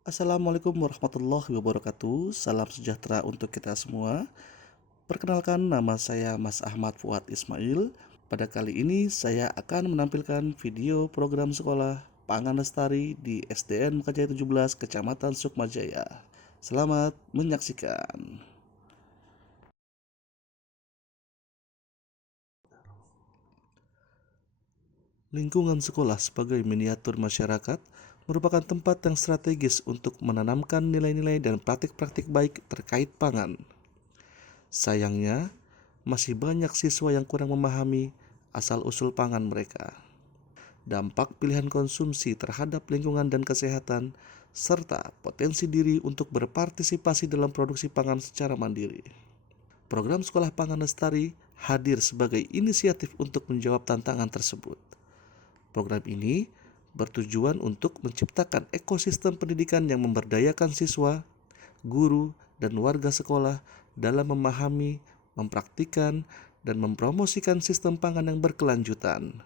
Assalamualaikum warahmatullahi wabarakatuh. Salam sejahtera untuk kita semua. Perkenalkan, nama saya Mas Ahmad Fuad Ismail. Pada kali ini saya akan menampilkan video program sekolah Pangan Lestari di SDN Mekarjaya 17, Kecamatan Sukmajaya. Selamat menyaksikan. Lingkungan sekolah sebagai miniatur masyarakat merupakan tempat yang strategis untuk menanamkan nilai-nilai dan praktik-praktik baik terkait pangan. Sayangnya, masih banyak siswa yang kurang memahami asal-usul pangan mereka, dampak pilihan konsumsi terhadap lingkungan dan kesehatan, serta potensi diri untuk berpartisipasi dalam produksi pangan secara mandiri. Program Sekolah Pangan Lestari hadir sebagai inisiatif untuk menjawab tantangan tersebut. Program ini bertujuan untuk menciptakan ekosistem pendidikan yang memberdayakan siswa, guru, dan warga sekolah dalam memahami, mempraktikkan, dan mempromosikan sistem pangan yang berkelanjutan.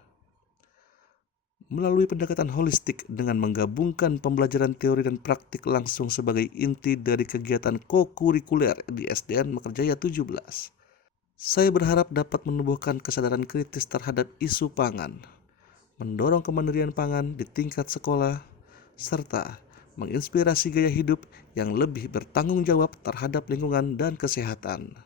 Melalui pendekatan holistik dengan menggabungkan pembelajaran teori dan praktik langsung sebagai inti dari kegiatan kokurikuler di SDN Mekarjaya 17. Saya berharap dapat menumbuhkan kesadaran kritis terhadap isu pangan, mendorong kemandirian pangan di tingkat sekolah, serta menginspirasi gaya hidup yang lebih bertanggung jawab terhadap lingkungan dan kesehatan.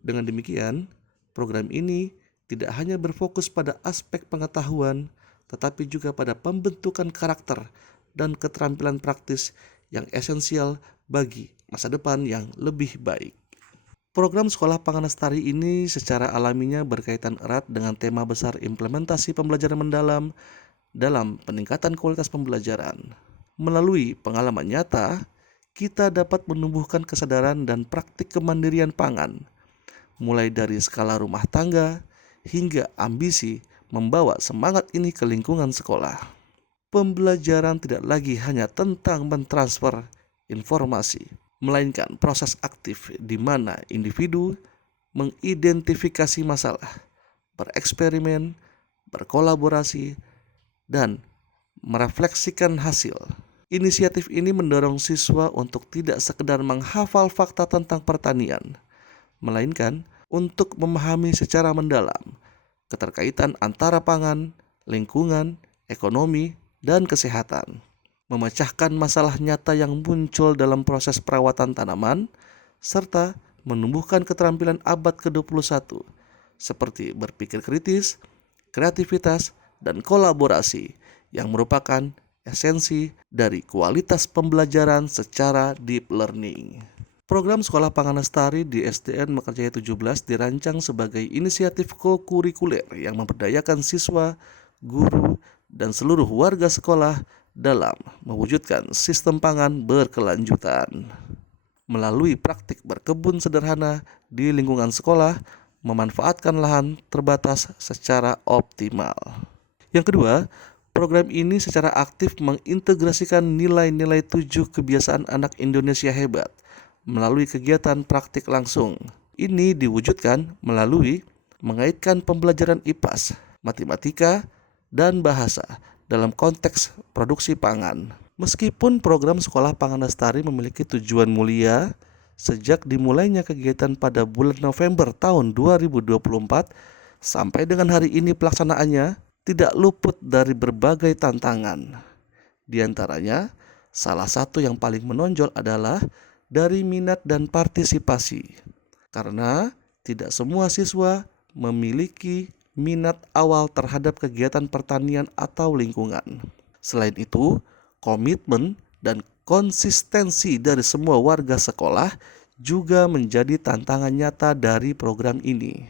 Dengan demikian, program ini tidak hanya berfokus pada aspek pengetahuan, tetapi juga pada pembentukan karakter dan keterampilan praktis yang esensial bagi masa depan yang lebih baik. Program Sekolah Pangan Lestari ini secara alaminya berkaitan erat dengan tema besar implementasi pembelajaran mendalam dalam peningkatan kualitas pembelajaran. Melalui pengalaman nyata, kita dapat menumbuhkan kesadaran dan praktik kemandirian pangan, mulai dari skala rumah tangga hingga ambisi membawa semangat ini ke lingkungan sekolah. Pembelajaran tidak lagi hanya tentang mentransfer informasi, melainkan proses aktif di mana individu mengidentifikasi masalah, bereksperimen, berkolaborasi, dan merefleksikan hasil. Inisiatif ini mendorong siswa untuk tidak sekedar menghafal fakta tentang pertanian, melainkan untuk memahami secara mendalam keterkaitan antara pangan, lingkungan, ekonomi, dan kesehatan. Memecahkan masalah nyata yang muncul dalam proses perawatan tanaman, serta menumbuhkan keterampilan abad ke-21, seperti berpikir kritis, kreativitas, dan kolaborasi yang merupakan esensi dari kualitas pembelajaran secara deep learning. Program Sekolah Pangan Lestari di SDN Mekarjaya 17 dirancang sebagai inisiatif kokurikuler yang memberdayakan siswa, guru, dan seluruh warga sekolah dalam mewujudkan sistem pangan berkelanjutan. Melalui praktik berkebun sederhana di lingkungan sekolah, memanfaatkan lahan terbatas secara optimal. Yang kedua, program ini secara aktif mengintegrasikan nilai-nilai 7 kebiasaan anak Indonesia hebat melalui kegiatan praktik langsung. Ini diwujudkan melalui mengaitkan pembelajaran IPAS, matematika, dan bahasa dalam konteks produksi pangan. Meskipun program Sekolah Pangan Lestari memiliki tujuan mulia, sejak dimulainya kegiatan pada bulan November tahun 2024 sampai dengan hari ini pelaksanaannya tidak luput dari berbagai tantangan. Di antaranya, salah satu yang paling menonjol adalah dari minat dan partisipasi, karena tidak semua siswa memiliki minat awal terhadap kegiatan pertanian atau lingkungan. Selain itu, komitmen dan konsistensi dari semua warga sekolah juga menjadi tantangan nyata dari program ini.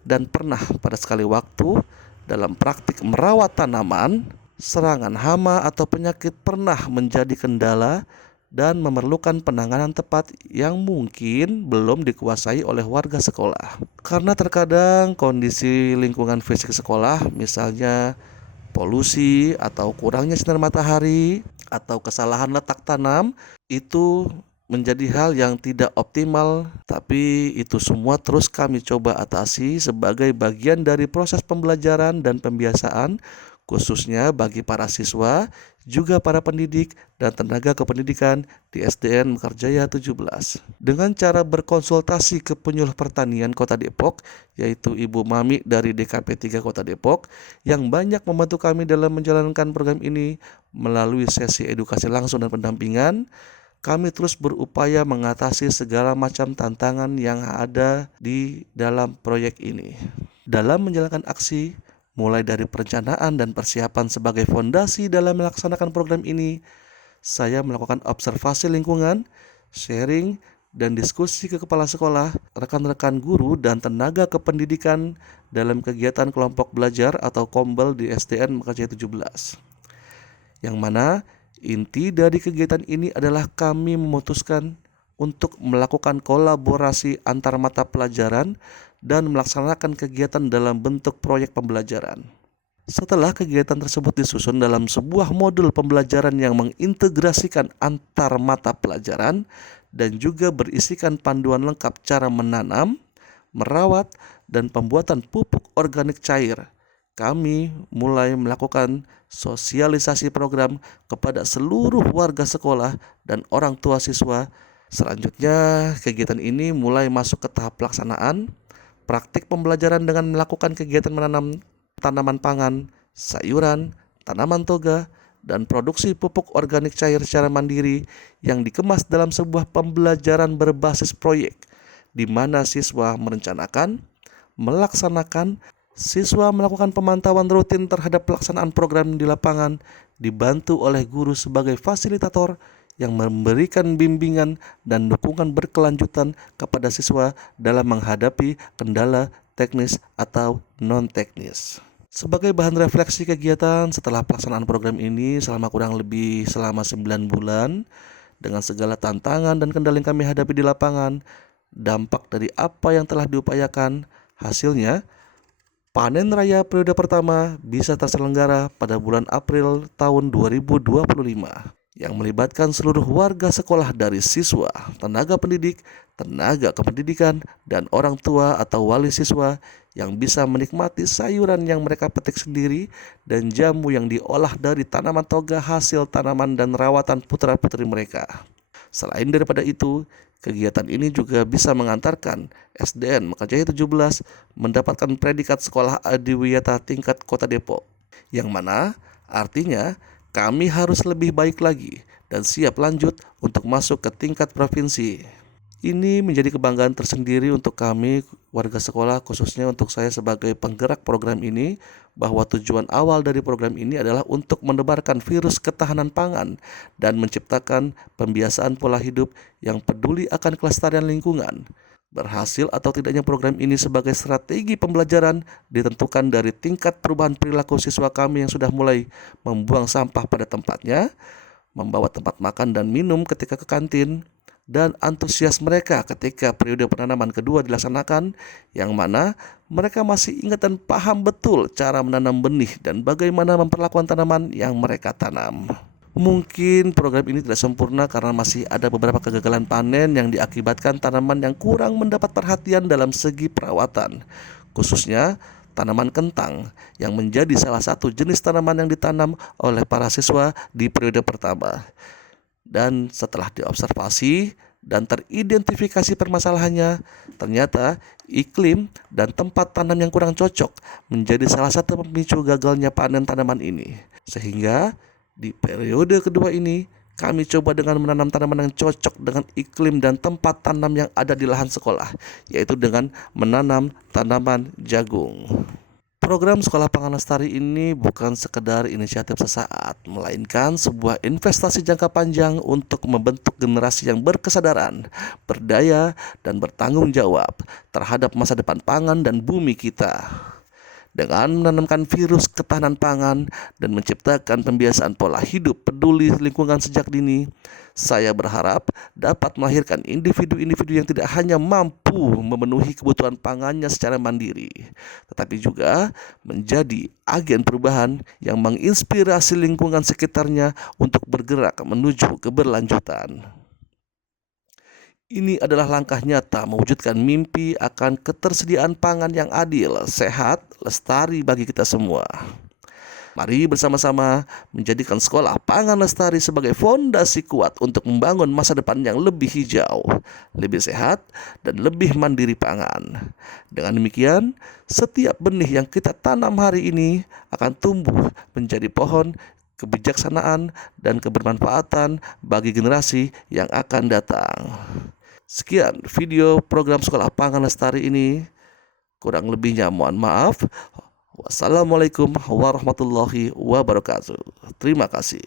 Dan pernah pada sekali waktu dalam praktik merawat tanaman, serangan hama atau penyakit pernah menjadi kendala dan memerlukan penanganan tepat yang mungkin belum dikuasai oleh warga sekolah. Karena terkadang kondisi lingkungan fisik sekolah, misalnya polusi atau kurangnya sinar matahari atau kesalahan letak tanam, itu menjadi hal yang tidak optimal, tapi itu semua terus kami coba atasi sebagai bagian dari proses pembelajaran dan pembiasaan, khususnya bagi para siswa, juga para pendidik dan tenaga kependidikan di SDN Mekarjaya 17. Dengan cara berkonsultasi ke penyuluh pertanian Kota Depok, yaitu Ibu Mami dari DKP 3 Kota Depok, yang banyak membantu kami dalam menjalankan program ini melalui sesi edukasi langsung dan pendampingan. Kami terus berupaya mengatasi segala macam tantangan yang ada di dalam proyek ini. Dalam menjalankan aksi, mulai dari perencanaan dan persiapan sebagai fondasi dalam melaksanakan program ini, saya melakukan observasi lingkungan, sharing, dan diskusi ke kepala sekolah, rekan-rekan guru, dan tenaga kependidikan dalam kegiatan kelompok belajar atau KOMBEL di SDN Mekarjaya 17. Yang mana inti dari kegiatan ini adalah kami memutuskan untuk melakukan kolaborasi antar mata pelajaran dan melaksanakan kegiatan dalam bentuk proyek pembelajaran. Setelah kegiatan tersebut disusun dalam sebuah modul pembelajaran yang mengintegrasikan antar mata pelajaran dan juga berisikan panduan lengkap cara menanam, merawat, dan pembuatan pupuk organik cair, kami mulai melakukan sosialisasi program kepada seluruh warga sekolah dan orang tua siswa. Selanjutnya, kegiatan ini mulai masuk ke tahap pelaksanaan, praktik pembelajaran dengan melakukan kegiatan menanam tanaman pangan, sayuran, tanaman toga, dan produksi pupuk organik cair secara mandiri yang dikemas dalam sebuah pembelajaran berbasis proyek, di mana siswa merencanakan, melaksanakan, siswa melakukan pemantauan rutin terhadap pelaksanaan program di lapangan, dibantu oleh guru sebagai fasilitator yang memberikan bimbingan dan dukungan berkelanjutan kepada siswa dalam menghadapi kendala teknis atau non-teknis. Sebagai bahan refleksi kegiatan setelah pelaksanaan program ini selama 9 bulan, dengan segala tantangan dan kendala yang kami hadapi di lapangan, dampak dari apa yang telah diupayakan, hasilnya panen raya periode pertama bisa terselenggara pada bulan April tahun 2025 yang melibatkan seluruh warga sekolah dari siswa, tenaga pendidik, tenaga kependidikan, dan orang tua atau wali siswa yang bisa menikmati sayuran yang mereka petik sendiri dan jamu yang diolah dari tanaman toga hasil tanaman dan rawatan putra-putri mereka. Selain daripada itu, kegiatan ini juga bisa mengantarkan SDN Mekarjaya 17 mendapatkan predikat sekolah adiwiyata tingkat Kota Depok, yang mana artinya kami harus lebih baik lagi dan siap lanjut untuk masuk ke tingkat provinsi. Ini menjadi kebanggaan tersendiri untuk kami warga sekolah, khususnya untuk saya sebagai penggerak program ini, bahwa tujuan awal dari program ini adalah untuk menebarkan virus ketahanan pangan dan menciptakan pembiasaan pola hidup yang peduli akan kelestarian lingkungan. Berhasil atau tidaknya program ini sebagai strategi pembelajaran ditentukan dari tingkat perubahan perilaku siswa kami yang sudah mulai membuang sampah pada tempatnya, membawa tempat makan dan minum ketika ke kantin, dan antusias mereka ketika periode penanaman kedua dilaksanakan, yang mana mereka masih ingat dan paham betul cara menanam benih dan bagaimana memperlakukan tanaman yang mereka tanam. Mungkin program ini tidak sempurna karena masih ada beberapa kegagalan panen yang diakibatkan tanaman yang kurang mendapat perhatian dalam segi perawatan, khususnya tanaman kentang yang menjadi salah satu jenis tanaman yang ditanam oleh para siswa di periode pertama. Dan setelah diobservasi dan teridentifikasi permasalahannya, ternyata iklim dan tempat tanam yang kurang cocok menjadi salah satu pemicu gagalnya panen tanaman ini. Sehingga di periode kedua ini, kami coba dengan menanam tanaman yang cocok dengan iklim dan tempat tanam yang ada di lahan sekolah, yaitu dengan menanam tanaman jagung. Program Sekolah Pangan Lestari ini bukan sekedar inisiatif sesaat, melainkan sebuah investasi jangka panjang untuk membentuk generasi yang berkesadaran, berdaya, dan bertanggung jawab terhadap masa depan pangan dan bumi kita. Dengan menanamkan virus ketahanan pangan dan menciptakan pembiasaan pola hidup peduli lingkungan sejak dini, saya berharap dapat melahirkan individu-individu yang tidak hanya mampu memenuhi kebutuhan pangannya secara mandiri, tetapi juga menjadi agen perubahan yang menginspirasi lingkungan sekitarnya untuk bergerak menuju keberlanjutan. Ini adalah langkah nyata mewujudkan mimpi akan ketersediaan pangan yang adil, sehat, lestari bagi kita semua. Mari bersama-sama menjadikan sekolah pangan lestari sebagai fondasi kuat untuk membangun masa depan yang lebih hijau, lebih sehat, dan lebih mandiri pangan. Dengan demikian, setiap benih yang kita tanam hari ini akan tumbuh menjadi pohon kebijaksanaan dan kebermanfaatan bagi generasi yang akan datang. Sekian video program Sekolah Pangan Lestari ini. Kurang lebihnya mohon maaf. Wassalamualaikum warahmatullahi wabarakatuh. Terima kasih.